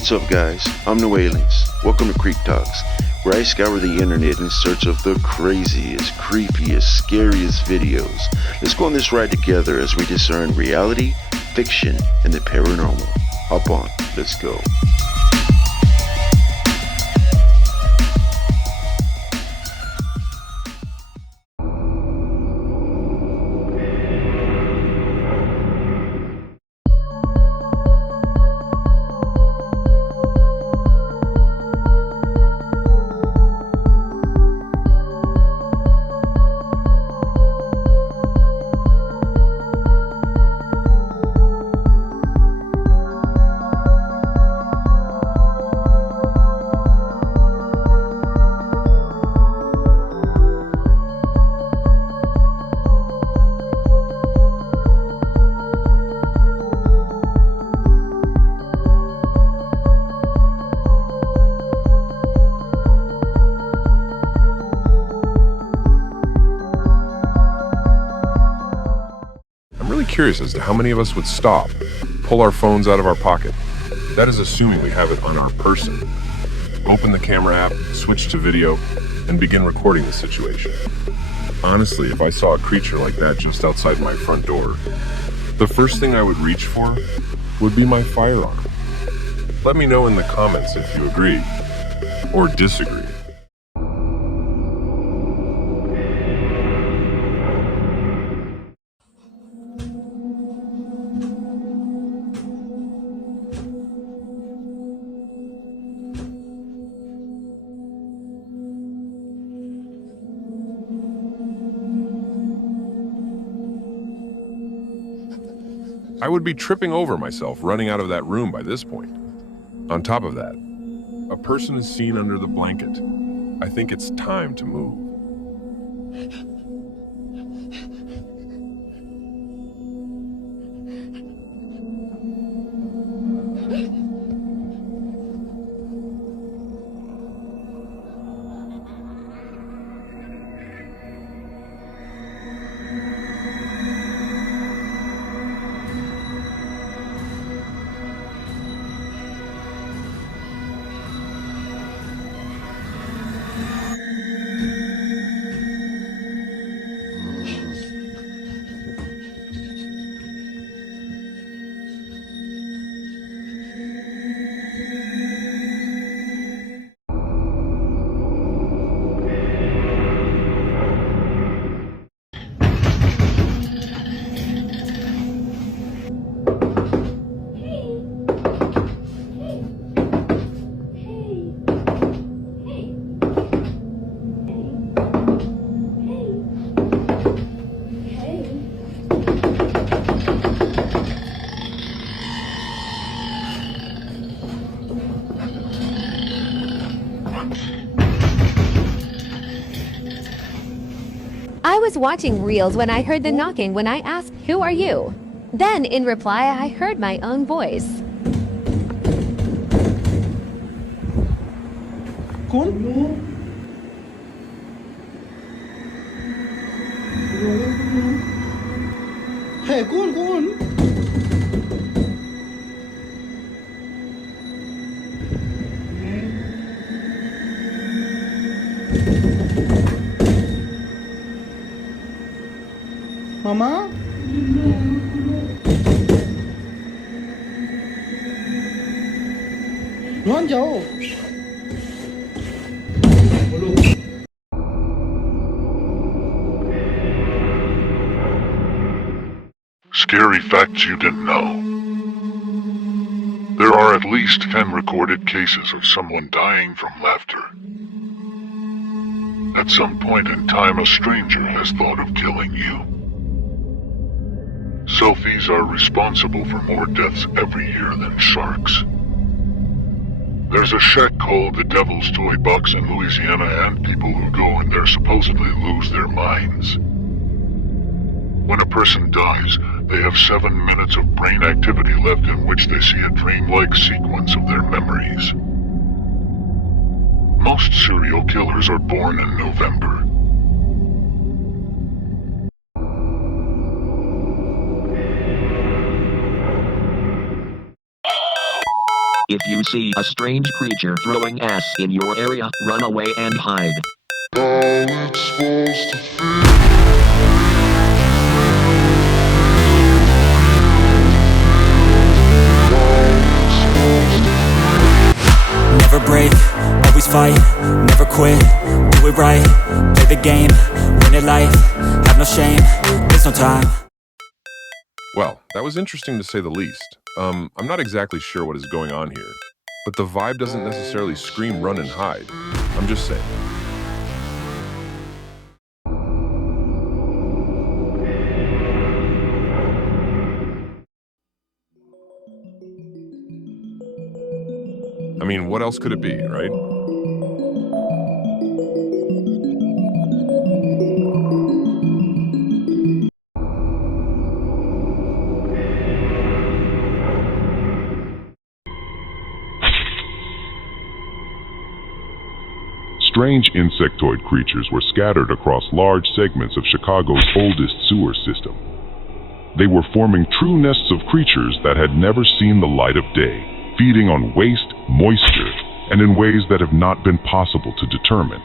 What's up, guys? I'm the Aliens. Welcome to CREEPTOKs, where I scour the internet in search of the craziest, creepiest, scariest videos. Let's go on this ride together as we discern reality, fiction, and the paranormal. Hop on, let's go. Curious as to how many of us would stop, pull our phones out of our pocket. That is assuming we have it on our person. Open the camera app, switch to video, and begin recording the situation. Honestly, if I saw a creature like that just outside my front door, the first thing I would reach for would be my firearm. Let me know in the comments if you agree or disagree. I would be tripping over myself running out of that room by this point. On top of that, a person is seen under the blanket. I think it's time to move. I was watching reels when I heard the knocking when I asked, "Who are you?" Then, in reply, I heard my own voice. Hey, कौन? मामा रोहन जाओ Scary facts you didn't know. There are at least 10 recorded cases of someone dying from laughter. At some point in time, a stranger has thought of killing you. Selfies are responsible for more deaths every year than sharks. There's a shack called the Devil's Toy Box in Louisiana, and people who go in there supposedly lose their minds. When a person dies, they have 7 minutes of brain activity left in which they see a dreamlike sequence of their memories. Most serial killers are born in November. If you see a strange creature throwing ass in your area, run away and hide. Never break, always fight, never quit, do it right, play the game, win it life, have no shame, there's no time. Well, that was interesting to say the least. I'm not exactly sure what is going on here, but the vibe doesn't necessarily scream run and hide. I'm just saying. I mean, what else could it be, right? Strange insectoid creatures were scattered across large segments of Chicago's oldest sewer system. They were forming true nests of creatures that had never seen the light of day, feeding on waste, moisture, and in ways that have not been possible to determine.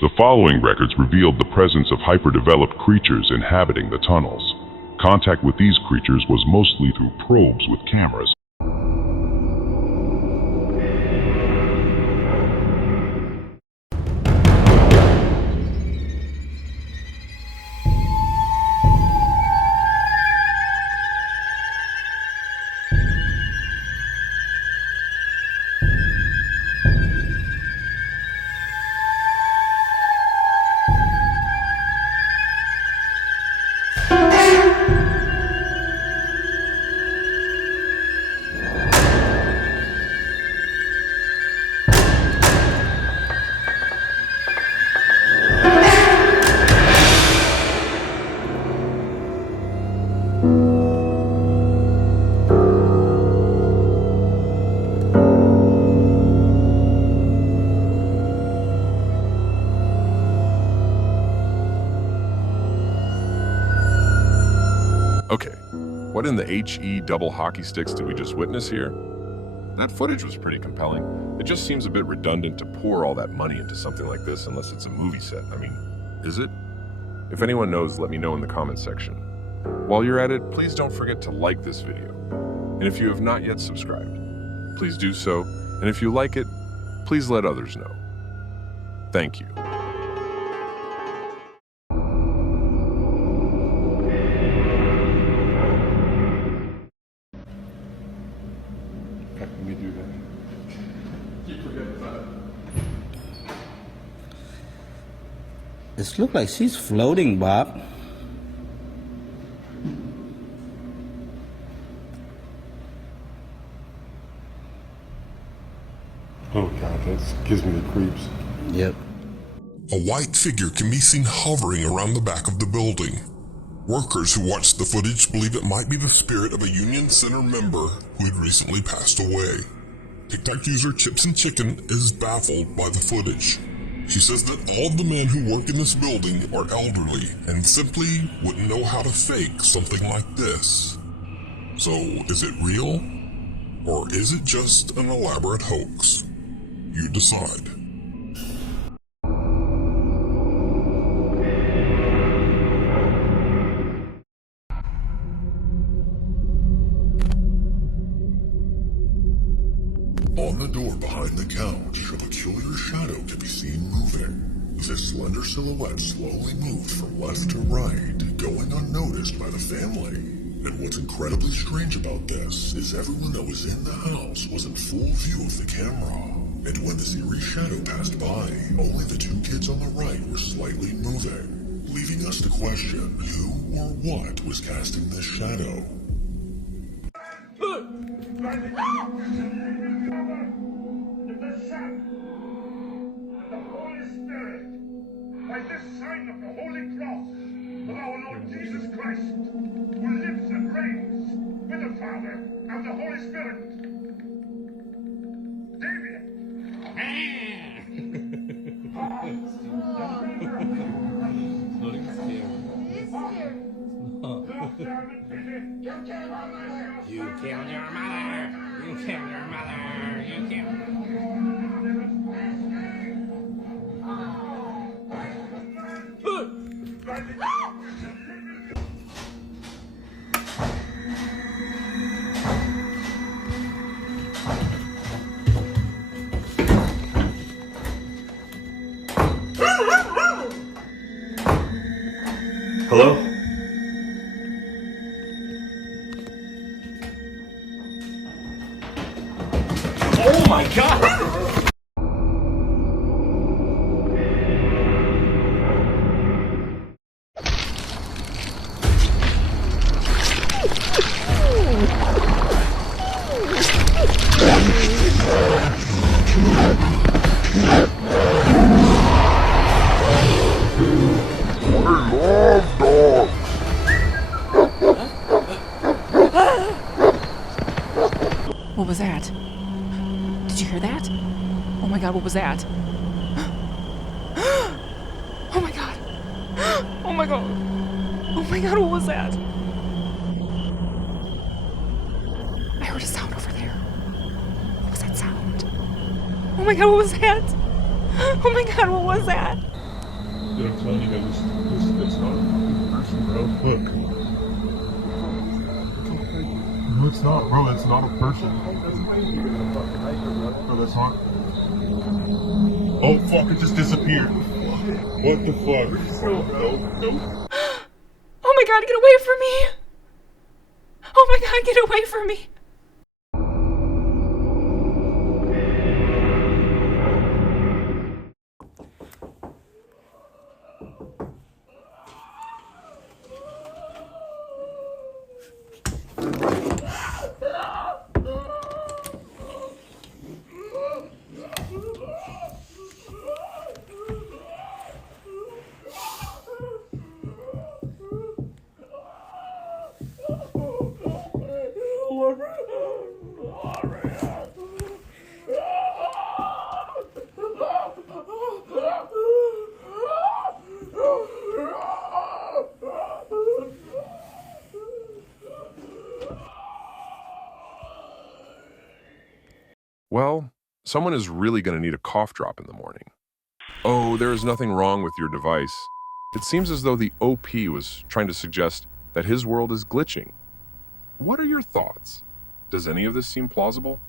The following records revealed the presence of hyper-developed creatures inhabiting the tunnels. Contact with these creatures was mostly through probes with cameras. Okay, what in the HE double hockey sticks did we just witness here? That footage was pretty compelling. It just seems a bit redundant to pour all that money into something like this unless it's a movie set. I mean, is it? If anyone knows, let me know in the comments section. While you're at it, please don't forget to like this video. And if you have not yet subscribed, please do so. And if you like it, please let others know. Thank you. It looks like she's floating, Bob. Oh God, that gives me the creeps. Yep. A white figure can be seen hovering around the back of the building. Workers who watched the footage believe it might be the spirit of a Union Center member who had recently passed away. TikTok user Chips and Chicken is baffled by the footage. She says that all of the men who work in this building are elderly and simply wouldn't know how to fake something like this. So, is it real? Or is it just an elaborate hoax? You decide. On the door behind the couch, a peculiar shadow can be seen moving. This slender silhouette slowly moved from left to right, going unnoticed by the family. And what's incredibly strange about this is everyone that was in the house was in full view of the camera. And when the eerie shadow passed by, only the two kids on the right were slightly moving, leaving us to question who or what was casting this shadow. The Son, and the Holy Spirit, by this sign of the Holy Cross of our Lord Jesus. Christ, who lives and reigns with the Father and the Holy Spirit. David! You killed your mother! You killed your mother! You killed... Hello? Oh my god! What was that? Did you hear that? Oh my god, what was that? Oh my god! Oh my god! Oh my god, what was that? I heard a sound over there. What was that sound? Oh my god, what was that? Oh my god, what was that? Dude, I'm telling you guys, it's not a fucking person, bro. Look. No, it's not, bro. It's not a person. Bro, that's not. Oh, fuck, it just disappeared. What the fuck? Oh my god, get away from me! Oh my god, get away from me! Well, someone is really going to need a cough drop in the morning. Oh, there is nothing wrong with your device. It seems as though the OP was trying to suggest that his world is glitching. What are your thoughts? Does any of this seem plausible?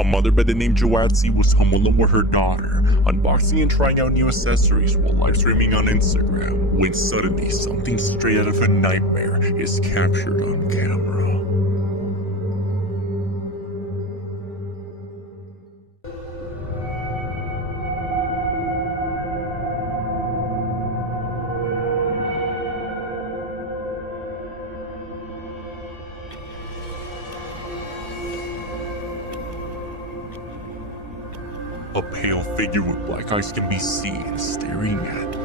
A mother by the name Joatzi was home alone with her daughter, unboxing and trying out new accessories while live streaming on Instagram, when suddenly something straight out of a nightmare is captured on camera. A pale figure with black eyes can be seen staring at them.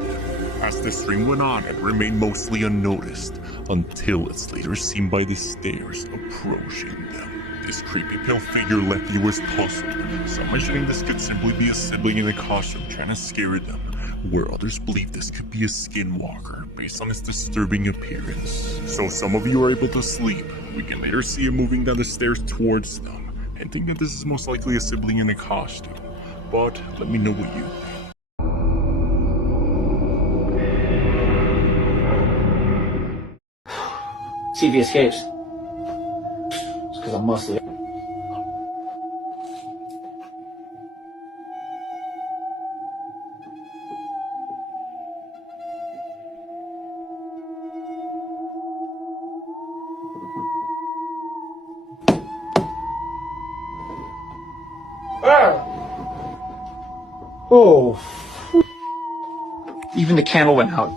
As the stream went on, it remained mostly unnoticed, until it's later seen by the stairs approaching them. This creepy pale figure left viewers puzzled. Some imagining this could simply be a sibling in a costume trying to scare them, where others believe this could be a skinwalker based on its disturbing appearance. So some of you are able to sleep. We can later see it moving down the stairs towards them, and think that this is most likely a sibling in a costume. But let me know what you think. See if he escapes. It's because I'm muscly. Oh. Even the candle went out.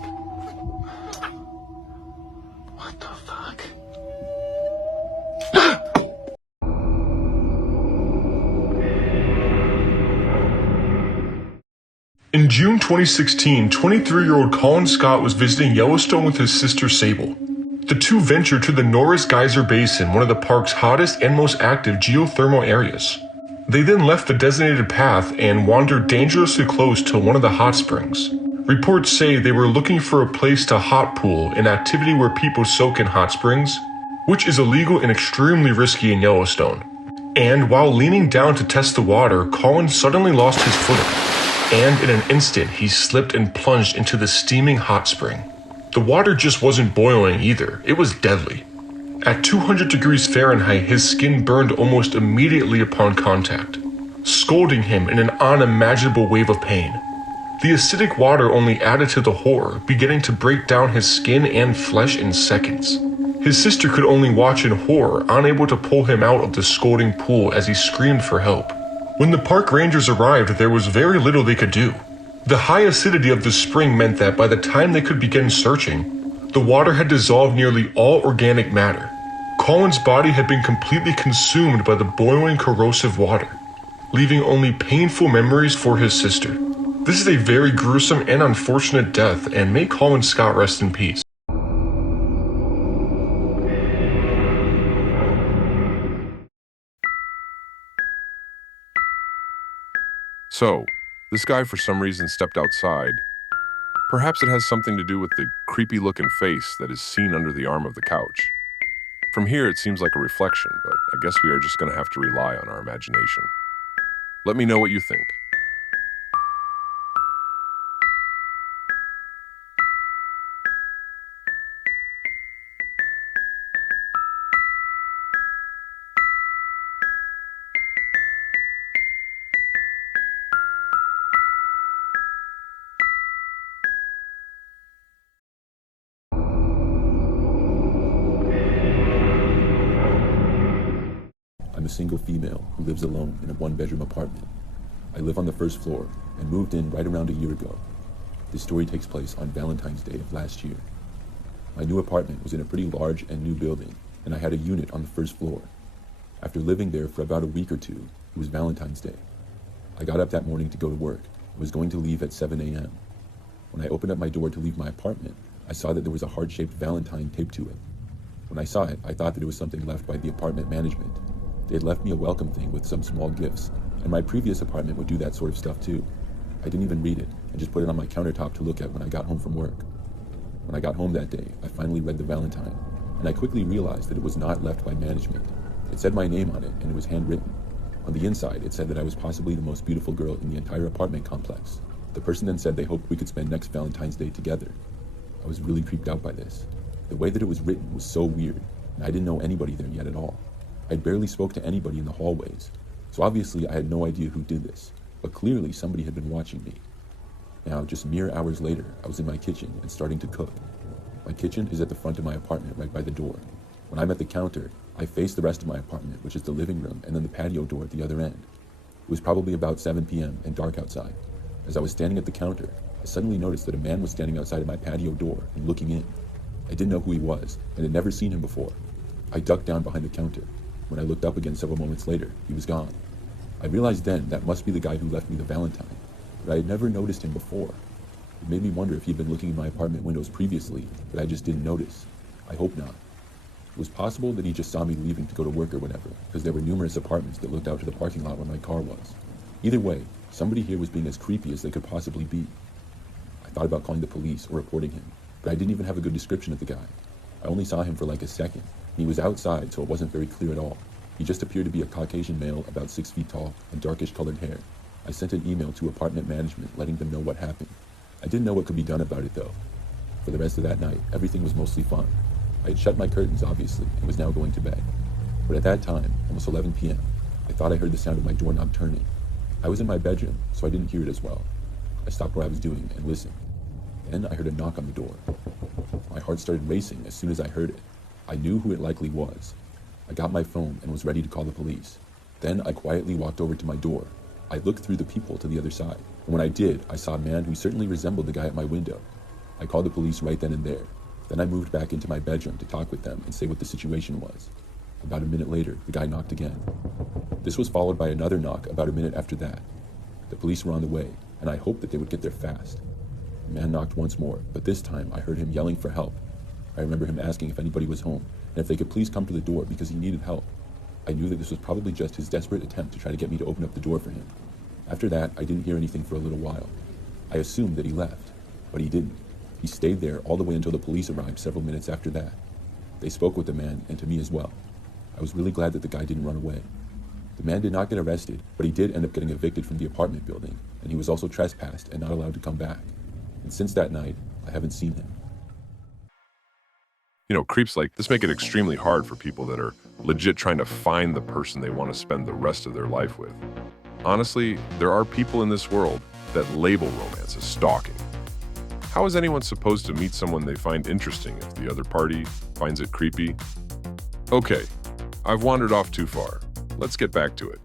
What the fuck? In June 2016, 23-year-old Colin Scott was visiting Yellowstone with his sister Sable. The two ventured to the Norris Geyser Basin, one of the park's hottest and most active geothermal areas. They then left the designated path and wandered dangerously close to one of the hot springs. Reports say they were looking for a place to hot pool, an activity where people soak in hot springs, which is illegal and extremely risky in Yellowstone. And while leaning down to test the water, Colin suddenly lost his footing, and in an instant he slipped and plunged into the steaming hot spring. The water just wasn't boiling either, it was deadly. At 200 degrees Fahrenheit, his skin burned almost immediately upon contact, scalding him in an unimaginable wave of pain. The acidic water only added to the horror, beginning to break down his skin and flesh in seconds. His sister could only watch in horror, unable to pull him out of the scalding pool as he screamed for help. When the park rangers arrived, there was very little they could do. The high acidity of the spring meant that by the time they could begin searching, the water had dissolved nearly all organic matter. Colin's body had been completely consumed by the boiling corrosive water, leaving only painful memories for his sister. This is a very gruesome and unfortunate death, and may Colin Scott rest in peace. So, this guy for some reason stepped outside. Perhaps it has something to do with the creepy-looking face that is seen under the arm of the couch. From here, it seems like a reflection, but I guess we are just going to have to rely on our imagination. Let me know what you think. I'm a single female who lives alone in a one-bedroom apartment. I live on the first floor and moved in right around a year ago. This story takes place on Valentine's Day of last year. My new apartment was in a pretty large and new building, and I had a unit on the first floor. After living there for about a week or two, it was Valentine's Day. I got up that morning to go to work. I was going to leave at 7 a.m. When I opened up my door to leave my apartment, I saw that there was a heart-shaped Valentine taped to it. When I saw it, I thought that it was something left by the apartment management. They had left me a welcome thing with some small gifts, and my previous apartment would do that sort of stuff too. I didn't even read it, and just put it on my countertop to look at when I got home from work. When I got home that day, I finally read the Valentine, and I quickly realized that it was not left by management. It said my name on it, and it was handwritten. On the inside, it said that I was possibly the most beautiful girl in the entire apartment complex. The person then said they hoped we could spend next Valentine's Day together. I was really creeped out by this. The way that it was written was so weird, and I didn't know anybody there yet at all. I barely spoke to anybody in the hallways, so obviously I had no idea who did this, but clearly somebody had been watching me. Now, just mere hours later, I was in my kitchen and starting to cook. My kitchen is at the front of my apartment, right by the door. When I'm at the counter, I face the rest of my apartment, which is the living room, and then the patio door at the other end. It was probably about 7 p.m. and dark outside. As I was standing at the counter, I suddenly noticed that a man was standing outside of my patio door and looking in. I didn't know who he was, and had never seen him before. I ducked down behind the counter. When I looked up again several moments later, he was gone. I realized then that must be the guy who left me the Valentine, but I had never noticed him before. It made me wonder if he'd been looking in my apartment windows previously, but I just didn't notice. I hope not. It was possible that he just saw me leaving to go to work or whatever, because there were numerous apartments that looked out to the parking lot where my car was. Either way, somebody here was being as creepy as they could possibly be. I thought about calling the police or reporting him, but I didn't even have a good description of the guy. I only saw him for like a second. He was outside, so it wasn't very clear at all. He just appeared to be a Caucasian male, about 6 feet tall, and darkish colored hair. I sent an email to apartment management letting them know what happened. I didn't know what could be done about it though. For the rest of that night, everything was mostly fun. I had shut my curtains, obviously, and was now going to bed. But at that time, almost 11 p.m., I thought I heard the sound of my doorknob turning. I was in my bedroom, so I didn't hear it as well. I stopped what I was doing and listened. Then I heard a knock on the door. My heart started racing as soon as I heard it. I knew who it likely was. I got my phone and was ready to call the police. Then I quietly walked over to my door. I looked through the peephole to the other side, and when I did, I saw a man who certainly resembled the guy at my window. I called the police right then and there. Then I moved back into my bedroom to talk with them and say what the situation was. About a minute later, the guy knocked again. This was followed by another knock about a minute after that. The police were on the way, and I hoped that they would get there fast. The man knocked once more, but this time I heard him yelling for help. I remember him asking if anybody was home, and if they could please come to the door because he needed help. I knew that this was probably just his desperate attempt to try to get me to open up the door for him. After that, I didn't hear anything for a little while. I assumed that he left, but he didn't. He stayed there all the way until the police arrived several minutes after that. They spoke with the man, and to me as well. I was really glad that the guy didn't run away. The man did not get arrested, but he did end up getting evicted from the apartment building, and he was also trespassed and not allowed to come back. And since that night, I haven't seen him. You know, creeps like this make it extremely hard for people that are legit trying to find the person they want to spend the rest of their life with. Honestly, there are people in this world that label romance as stalking. How is anyone supposed to meet someone they find interesting if the other party finds it creepy? Okay, I've wandered off too far. Let's get back to it.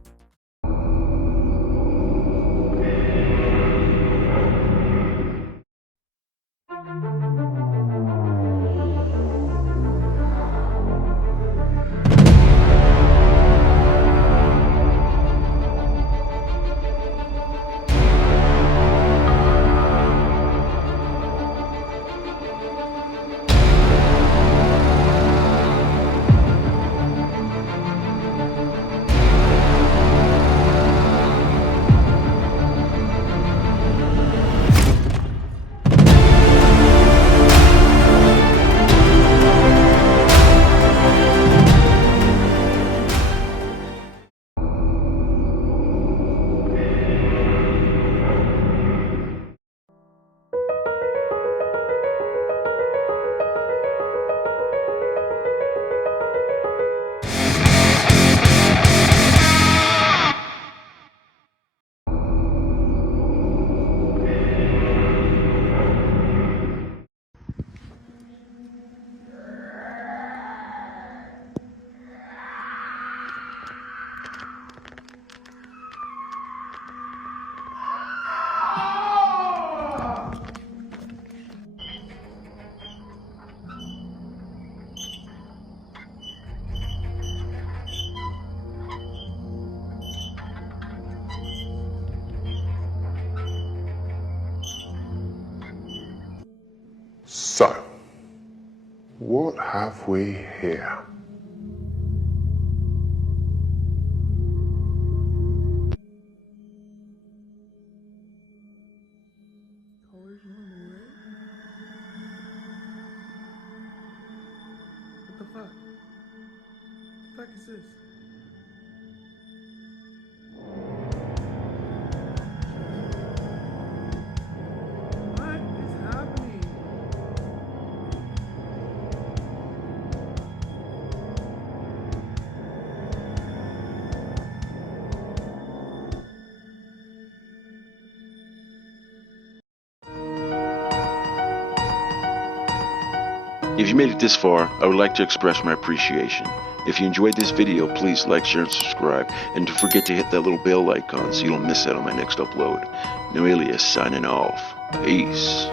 So, what have we here? What the fuck? What the fuck is this? What is happening? If you made it this far, I would like to express my appreciation. If you enjoyed this video, please like, share, and subscribe. And don't forget to hit that little bell icon so you don't miss out on my next upload. Noelius signing off. Peace.